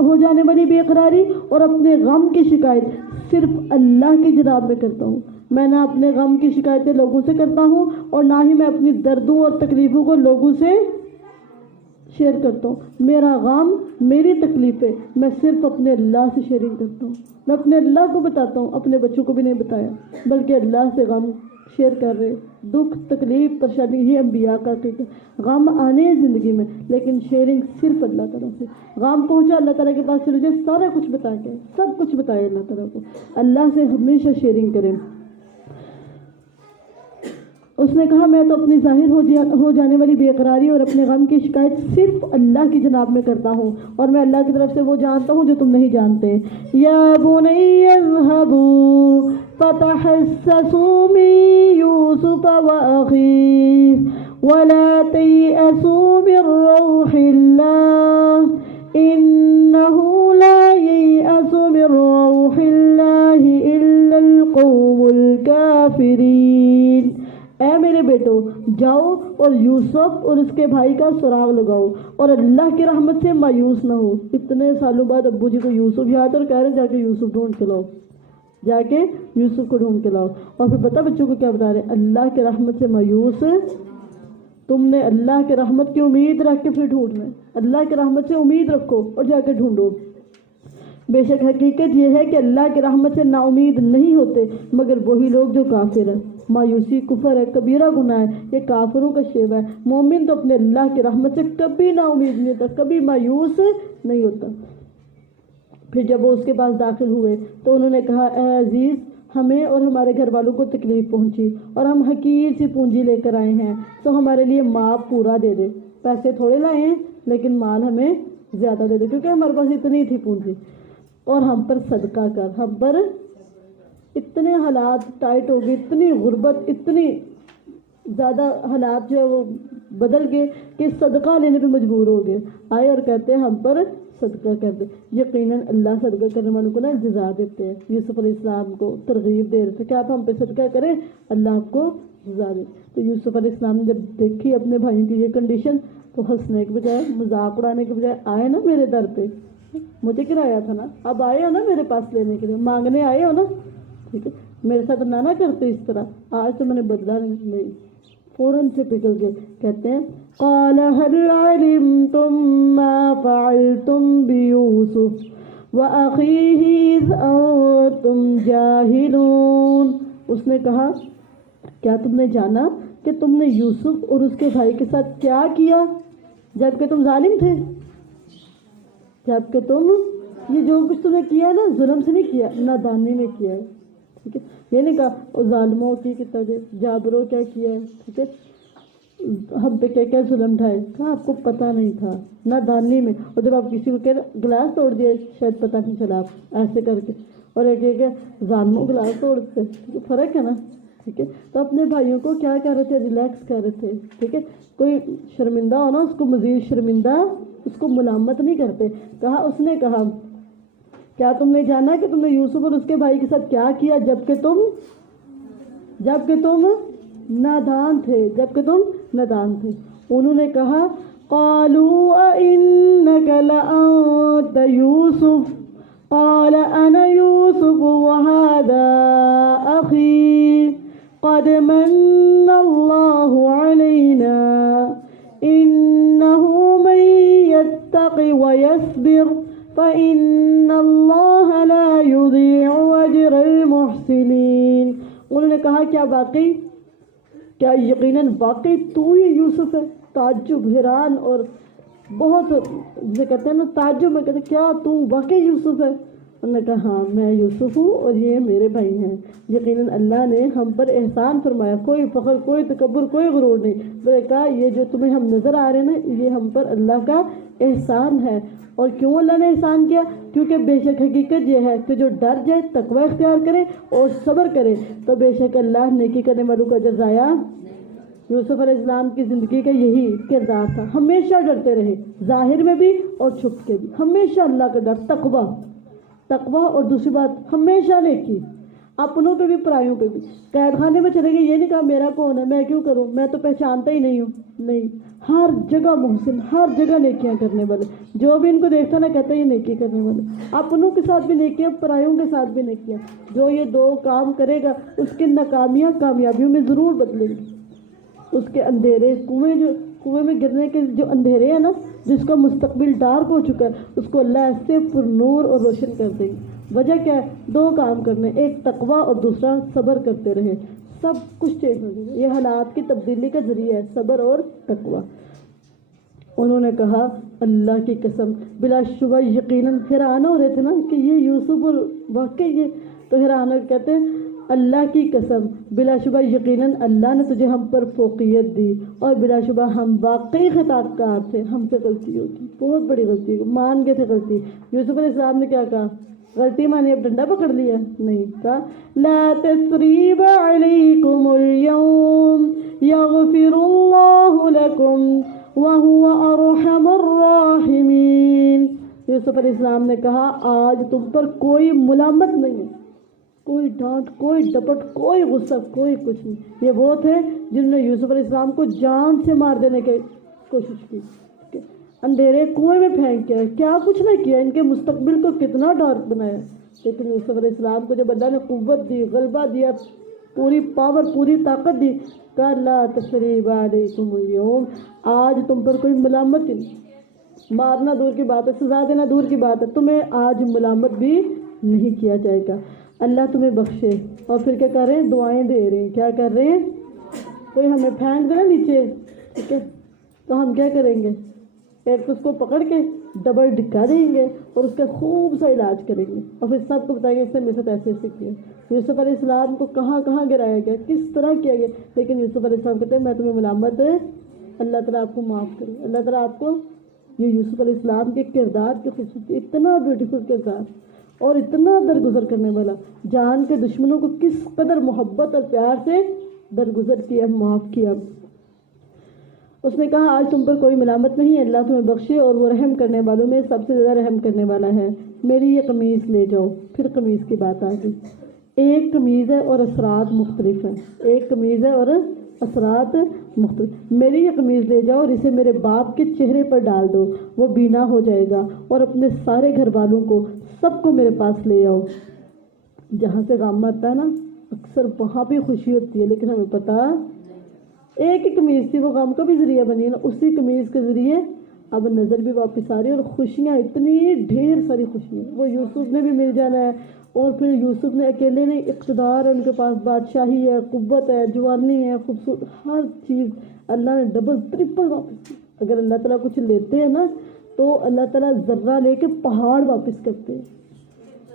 ہو جانے والی بے قراری اور اپنے غم کی شکایت صرف اللہ کی جناب میں کرتا ہوں. میں نہ اپنے غم کی شکایتیں لوگوں سے کرتا ہوں اور نہ ہی میں اپنی دردوں اور تکلیفوں کو لوگوں سے شیئر کرتا ہوں. میرا غم، میری تکلیفیں میں صرف اپنے اللہ سے شیئرنگ کرتا ہوں. میں اپنے اللہ کو بتاتا ہوں، اپنے بچوں کو بھی نہیں بتایا، بلکہ اللہ سے غم شیئر کر رہے. دکھ، تکلیف، پریشانی، یہ انبیاء کا عقیدہ. غم آنے ہیں زندگی میں لیکن شیئرنگ صرف اللہ تعالیٰ سے. غم پہنچا اللہ تعالیٰ کے پاس چلے جائے، سارا کچھ بتا کے، سب کچھ بتائے اللہ تعالیٰ کو. اللہ سے ہمیشہ شیئرنگ کریں. اس نے کہا میں تو اپنی ظاہر ہو جانے والی بے قراری اور اپنے غم کی شکایت صرف اللہ کی جناب میں کرتا ہوں، اور میں اللہ کی طرف سے وہ جانتا ہوں جو تم نہیں جانتے. یا بنی اذهبوا فتحسسوا من یوسف واخیہ ولا تیأسوا من روح اللہ انه لا ییأس من روح اللہ الا القوم الکافرین. اے میرے بیٹو جاؤ اور یوسف اور اس کے بھائی کا سراغ لگاؤ اور اللہ کی رحمت سے مایوس نہ ہو. اتنے سالوں بعد ابو جی کو یوسف یاد اور کہہ رہے جا کے یوسف ڈھونڈ کے لاؤ، جا کے یوسف کو ڈھونڈ کے لاؤ. اور پھر بتا بچوں کو کیا بتا رہے؟ اللہ کی رحمت سے مایوس، تم نے اللہ کی رحمت کی امید رکھ کے پھر ڈھونڈنا ہے. اللہ کی رحمت سے امید رکھو اور جا کے ڈھونڈو. بے شک حقیقت یہ ہے کہ اللہ کی رحمت سے نا امید نہیں ہوتے مگر وہی لوگ جو کافر ہیں. مایوسی کفر ہے، کبیرہ گناہ ہے، یہ کافروں کا شیوہ ہے. مومن تو اپنے اللہ کی رحمت سے کبھی نا امید نہیں ہوتا، کبھی مایوس نہیں ہوتا. پھر جب وہ اس کے پاس داخل ہوئے تو انہوں نے کہا اے عزیز، ہمیں اور ہمارے گھر والوں کو تکلیف پہنچی اور ہم حقیر سی پونجی لے کر آئے ہیں، تو ہمارے لیے ماپ پورا دے دے. پیسے تھوڑے لائے ہیں لیکن مال ہمیں زیادہ دے دے، کیونکہ ہمارے پاس اتنی تھی پونجی. اور ہم پر صدقہ کر. ہم پر اتنے حالات ٹائٹ ہو گئے، اتنی غربت، اتنی زیادہ حالات جو ہے وہ بدل گئے کہ صدقہ لینے پہ مجبور ہو گئے. آئے اور کہتے ہیں ہم پر صدقہ کر دے. یقیناً اللہ صدقہ کرنے والوں کو نا جزا دیتے ہیں. یوسف علیہ السلام کو ترغیب دے رہے تھے کہ آپ ہم پہ صدقہ کریں، اللہ آپ کو جزا دے. تو یوسف علیہ السلام نے جب دیکھی اپنے بھائیوں کی یہ کنڈیشن تو ہنسنے کے بجائے، مذاق اڑانے کے بجائے آئے نا میرے در پہ، مجھے کرایا تھا نا، اب آئے ہو نا میرے پاس لینے کے لیے، مانگنے آئے ہو نا، ٹھیک ہے، میرے ساتھ نہ کرتے اس طرح. آج تو میں نے بدلا نہیں. فوراً سے پگھل گئے. کہتے ہیں قال هل علمتم ما فعلتم بيوسف واخيه اذ انتم جاهلون. اس نے کہا کیا تم نے جانا کہ تم نے یوسف اور اس کے بھائی کے ساتھ کیا کیا جبکہ تم ظالم تھے؟ جبکہ تم یہ جو کچھ تم نے کیا نا، ظلم سے نہیں کیا، نادانی میں کیا ہے. ٹھیک ہے، یہ نہیں کہا ظالموں کی کتنا جابروں کیا کیا ہے، ٹھیک ہے، ہم پہ کیا کیا ظلم ڈھائے. کہا آپ کو پتہ نہیں تھا، نادانی میں. اور جب آپ کسی کو کہہ گلاس توڑ دیا شاید پتہ نہیں چلا آپ ایسے کر کے، اور ایک ظالموں گلاس توڑتے، فرق ہے نا. ٹھیک ہے. تو اپنے بھائیوں کو کیا کر رہے تھے؟ ریلیکس کر رہے تھے. ٹھیک ہے. کوئی شرمندہ ہو نا اس کو مزید شرمندہ اس کو ملامت نہیں کرتے. کہا اس نے کہا کیا تم نے جانا کہ تم نے یوسف اور اس کے بھائی کے ساتھ کیا کیا جبکہ تم نادان تھے. انہوں نے کہا قالوا أئنك لأنت يوسف قال أنا يوسف وهذا أخي قد من الله علينا إنه من يتق ويصبر فإن الله لا يضيع أجر المحسنين. انہوں نے کہا کیا یقیناً واقعی تو ہی یوسف ہے؟ تعجب، حیران اور بہت جو کہتے ہیں نا تعجب میں کہتے کیا تو واقعی یوسف ہے؟ انہوں نے کہا ہاں میں یوسف ہوں اور یہ میرے بھائی ہیں. یقیناً اللہ نے ہم پر احسان فرمایا. کوئی فخر، کوئی تکبر، کوئی غرور نہیں. میں نے کہا یہ جو تمہیں ہم نظر آ رہے ہیں نا یہ ہم پر اللہ کا احسان ہے. اور کیوں اللہ نے احسان کیا؟ کیونکہ بے شک حقیقت یہ ہے کہ جو ڈر جائے، تقوی اختیار کرے اور صبر کرے تو بے شک اللہ نیکی کرنے والوں کا اجر ضائع. یوسف علیہ السلام کی زندگی کا یہی کردار تھا. ہمیشہ ڈرتے رہے، ظاہر میں بھی اور چھپ کے بھی. ہمیشہ اللہ کا ڈر، تقوی اور دوسری بات ہمیشہ نیکی، اپنوں پہ بھی پرایوں پہ بھی. قید خانے میں چلے گئے، یہ نہیں کہا میرا کون ہے، میں کیوں کروں، میں تو پہچانتا ہی نہیں ہوں. نہیں، ہر جگہ محسن، ہر جگہ نیکیاں کرنے والے. جو بھی ان کو دیکھتا نا کہتا ہے یہ نیکی کرنے والے. اپنوں کے ساتھ بھی نیکیاں، پرایوں کے ساتھ بھی نیکیاں. جو یہ دو کام کرے گا اس کی ناکامیاں کامیابیوں میں ضرور بدلیں گی. اس کے اندھیرے کنویں میں گرنے کے جو اندھیرے ہیں نا، جس کا مستقبل ڈارک ہو چکا ہے، اس کو اللہ ایسے پر نور اور روشن کر دے گی. وجہ کیا ہے؟ دو کام کرنے، ایک تقوی اور دوسرا صبر کرتے رہے. سب کچھ چینج ہو جائے گا. یہ حالات کی تبدیلی کا ذریعہ ہے صبر اور تقوی. انہوں نے کہا اللہ کی قسم، بلا شبہ یقیناً حیران ہو رہے تھے نا کہ یہ یوسف اور واقعی یہ تو حیران ہو کہتے ہیں اللہ کی قسم بلا شبہ یقیناً اللہ نے تجھے ہم پر فوقیت دی اور بلا شبہ ہم واقعی خطا کار تھے، ہم سے غلطی ہوگی، بہت بڑی غلطی، مان گئے تھے غلطی. یوسف علیہ السلام نے کیا کہا؟ غلطی مانی اب ڈنڈا پکڑ لیا؟ نہیں، کہا لا تثریب علیکم اليوم یغفر اللہ لکم وہو ارحم الراحمین. یوسف علیہ السلام نے کہا آج تم پر کوئی ملامت نہیں ہے، کوئی ڈانٹ، کوئی ڈپٹ، کوئی غصہ، کوئی کچھ نہیں. یہ وہ تھے جنہوں نے یوسف علیہ السلام کو جان سے مار دینے کی کوشش کی، اندھیرے کنویں میں پھینک کے کیا کچھ نہ کیا، ان کے مستقبل کو کتنا ڈارک بنایا. لیکن یوسف علیہ السلام کو جب اللہ نے قوت دی، غلبہ دیا، پوری پاور، پوری طاقت دی، کہا لا تثریب علیکم اليوم، آج تم پر کوئی ملامت نہیں. مارنا دور کی بات ہے، سزا دینا دور کی بات ہے، تمہیں آج ملامت بھی نہیں کیا جائے گا. اللہ تمہیں بخشے. اور پھر کیا کر رہے ہیں؟ دعائیں دے رہے ہیں. کیا کر رہے ہیں؟ کوئی ہمیں پھینک دے نا نیچے، ٹھیک ہے، تو ہم کیا کریں گے؟ ایک اس کو پکڑ کے ڈبل ڈکا دیں گے اور اس کا خوب سا علاج کریں گے اور پھر سب کو بتائیں گے اس نے میرے ساتھ ایسے ایسے کیا. یوسف علیہ السلام کو کہاں کہاں گرایا گیا، کس طرح کیا گیا، لیکن یوسف علیہ السلام کہتے ہیں میں تمہیں ملامت، اللہ تعالیٰ آپ کو معاف کرے. اللہ تعالیٰ آپ کو یہ یوسف علیہ السلام کے کردار کی خصوصیت، اتنا بیوٹیفل کردار اور اتنا درگزر کرنے والا، جان کے دشمنوں کو کس قدر محبت اور پیار سے درگزر کیا، معاف کیا. اس نے کہا آج تم پر کوئی ملامت نہیں، اللہ تمہیں بخشے اور وہ رحم کرنے والوں میں سب سے زیادہ رحم کرنے والا ہے. میری یہ قمیض لے جاؤ. پھر قمیض کی بات آ گئی. ایک قمیض ہے اور اثرات مختلف ہیں، ایک قمیض ہے اور اثرات مختلف. میری یہ قمیض لے جاؤ اور اسے میرے باپ کے چہرے پر ڈال دو، وہ بینا ہو جائے گا، اور اپنے سارے گھر والوں کو سب کو میرے پاس لے آؤ. جہاں سے غم آتا ہے نا اکثر وہاں بھی خوشی ہوتی ہے، لیکن ہمیں پتہ ایک ہی قمیض تھی، وہ غم کا بھی ذریعہ بنی ہے نا، اسی قمیض کے ذریعے اب نظر بھی واپس آ رہی ہے اور خوشیاں اتنی ڈھیر ساری خوشیاں. وہ یوسف نے بھی مل جانا ہے اور پھر یوسف نے اکیلے نہیں، اقتدار ہے ان کے پاس، بادشاہی ہے، قوت ہے، جوانی ہے، خوبصورت، ہر چیز اللہ نے ڈبل ٹرپل واپس کی. اگر اللہ تعالیٰ کچھ لیتے ہیں نا تو اللہ تعالیٰ ذرہ لے کے پہاڑ واپس کرتے ہیں.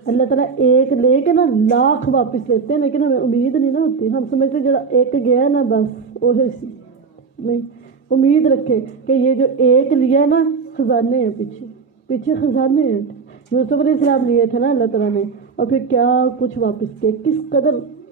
اللہ تعالیٰ ایک لے کے نا لاکھ واپس لیتے ہیں، لیکن ہمیں امید نہیں نا ہوتی. ہم سمجھتے جڑا ایک گیا نا بس وہ نہیں، امید رکھے کہ یہ جو ایک لیا نا خزانے ہیں، پیچھے خزانے ہیں. یوسف علیہ السلام لیے تھے نا اللہ تعالیٰ نے، اور پھر کیا کچھ واپس کیا، کس قدر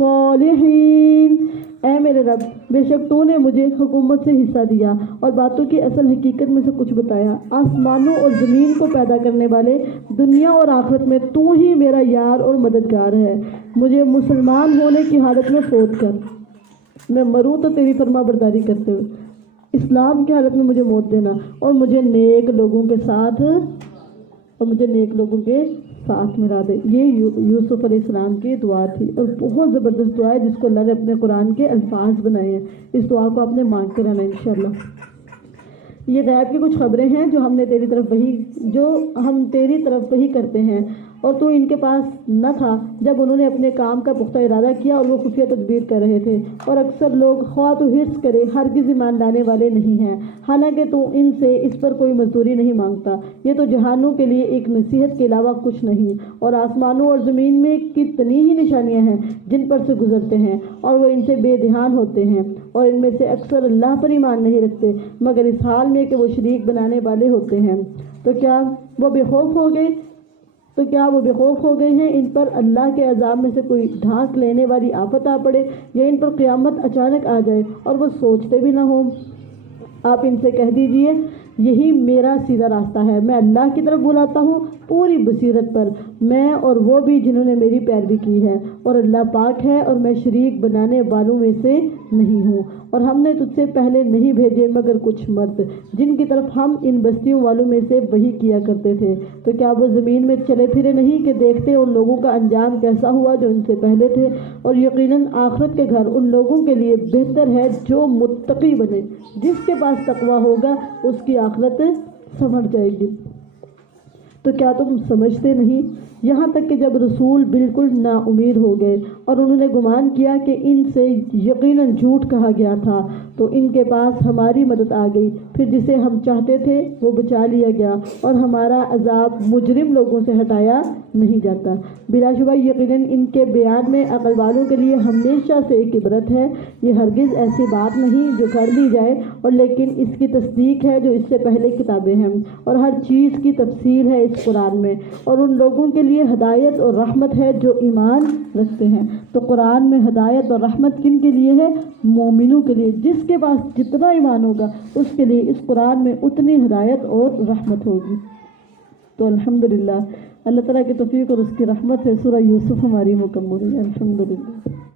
الصالحین۔ اے میرے رب، بے شک تو نے مجھے حکومت سے حصہ دیا اور باتوں کی اصل حقیقت میں سے کچھ بتایا۔ آسمانوں اور زمین کو پیدا کرنے والے، دنیا اور آخرت میں تو ہی میرا یار اور مددگار ہے۔ مجھے مسلمان ہونے کی حالت میں فوت کر، میں مروں تو تیری فرما برداری کرتے ہوئے، اسلام کی حالت میں مجھے موت دینا، اور مجھے نیک لوگوں کے ساتھ ملا دے۔ یہ یوسف علیہ السلام کی دعا تھی، اور بہت زبردست دعا ہے جس کو اللہ نے اپنے قرآن کے الفاظ بنائے ہیں۔ اس دعا کو آپ نے مانگ کے رہنا انشاءاللہ۔ یہ غیب کی کچھ خبریں ہیں جو ہم تیری طرف وحی کرتے ہیں، اور تو ان کے پاس نہ تھا جب انہوں نے اپنے کام کا پختہ ارادہ کیا اور وہ خفیہ تدبیر کر رہے تھے۔ اور اکثر لوگ خواہ تو حرص کرے ہرگز ایمان لانے والے نہیں ہیں، حالانکہ تو ان سے اس پر کوئی مزدوری نہیں مانگتا۔ یہ تو جہانوں کے لیے ایک نصیحت کے علاوہ کچھ نہیں، اور آسمانوں اور زمین میں کتنی ہی نشانیاں ہیں جن پر سے گزرتے ہیں، اور وہ ان سے بے دھیان ہوتے ہیں، اور ان میں سے اکثر اللہ پر ایمان نہیں رکھتے مگر اس حال میں کہ وہ شریک بنانے والے ہوتے ہیں۔ تو کیا وہ بے خوف ہو گئے ہیں ان پر اللہ کے عذاب میں سے کوئی ڈھانک لینے والی آفت آ پڑے، یا ان پر قیامت اچانک آ جائے اور وہ سوچتے بھی نہ ہوں؟ آپ ان سے کہہ دیجئے، یہی میرا سیدھا راستہ ہے، میں اللہ کی طرف بلاتا ہوں پوری بصیرت پر، میں اور وہ بھی جنہوں نے میری پیروی کی ہے، اور اللہ پاک ہے اور میں شریک بنانے والوں میں سے نہیں ہوں۔ اور ہم نے تجھ سے پہلے نہیں بھیجے مگر کچھ مرد جن کی طرف ہم ان بستیوں والوں میں سے وحی کیا کرتے تھے، تو کیا وہ زمین میں چلے پھرے نہیں کہ دیکھتے ان لوگوں کا انجام کیسا ہوا جو ان سے پہلے تھے؟ اور یقیناً آخرت کے گھر ان لوگوں کے لیے بہتر ہے جو متقی بنے، جس کے پاس تقوی ہوگا اس کی آخرت سنور جائے گی۔ تو کیا تم سمجھتے نہیں؟ یہاں تک کہ جب رسول بالکل نا امید ہو گئے اور انہوں نے گمان کیا کہ ان سے یقیناً جھوٹ کہا گیا تھا، تو ان کے پاس ہماری مدد آ گئی، پھر جسے ہم چاہتے تھے وہ بچا لیا گیا، اور ہمارا عذاب مجرم لوگوں سے ہٹایا نہیں جاتا۔ بلا شبہ یقیناً ان کے بیان میں عقل والوں کے لیے ہمیشہ سے ایک عبرت ہے۔ یہ ہرگز ایسی بات نہیں جو کر لی جائے، اور لیکن اس کی تصدیق ہے جو اس سے پہلے کتابیں ہیں، اور ہر چیز کی تفصیل ہے اس قرآن میں، اور ان لوگوں کے لیے ہدایت اور رحمت ہے جو ایمان رکھتے ہیں۔ تو قرآن میں ہدایت اور رحمت کن کے لیے ہے؟ مومنوں کے لیے۔ جس کے پاس جتنا ایمان ہوگا اس کے لیے اس قرآن میں اتنی ہدایت اور رحمت ہوگی۔ تو الحمدللہ اللہ تعالیٰ کی توفیق اور اس کی رحمت ہے، سورہ یوسف ہماری مکمل ہے، الحمدللہ۔